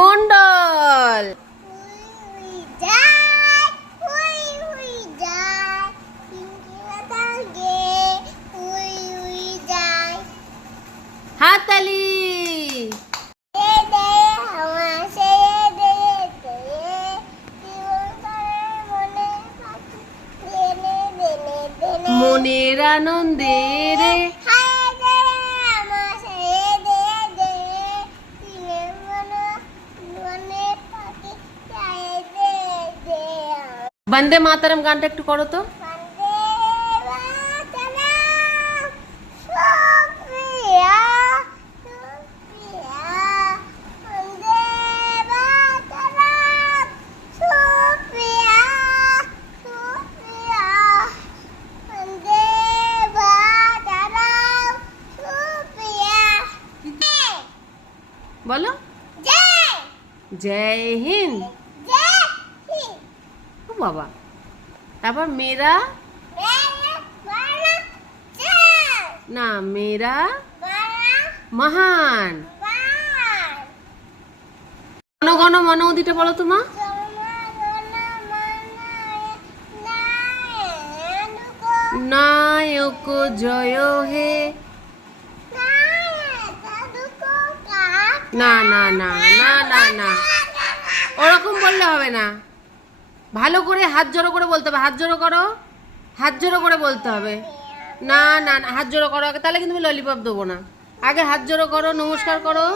মন্ডল হাততালি। মনের আনন্দে রে বন্দে মাতরম গানটা একটু করো তো। বলো জয় হিন্দ। ও বাবা, তারপর মেরা না মেরা মহান। ঘন ঘন মন উদিটা বলো তো মা। নায়ক জয় হে। না না না না না না, ওরকম বললে হবে না, ভালো করে হাত জোড়ো করে বলতে হবে। হাত জোড়ো করো, হাত জোড়ো করে বলতে হবে। না না না, হাত জোড়ো করো আগে, তাহলে কিন্তু আমি ললিপপ দেবো না। আগে হাত জোড়ো করো, নমস্কার করো।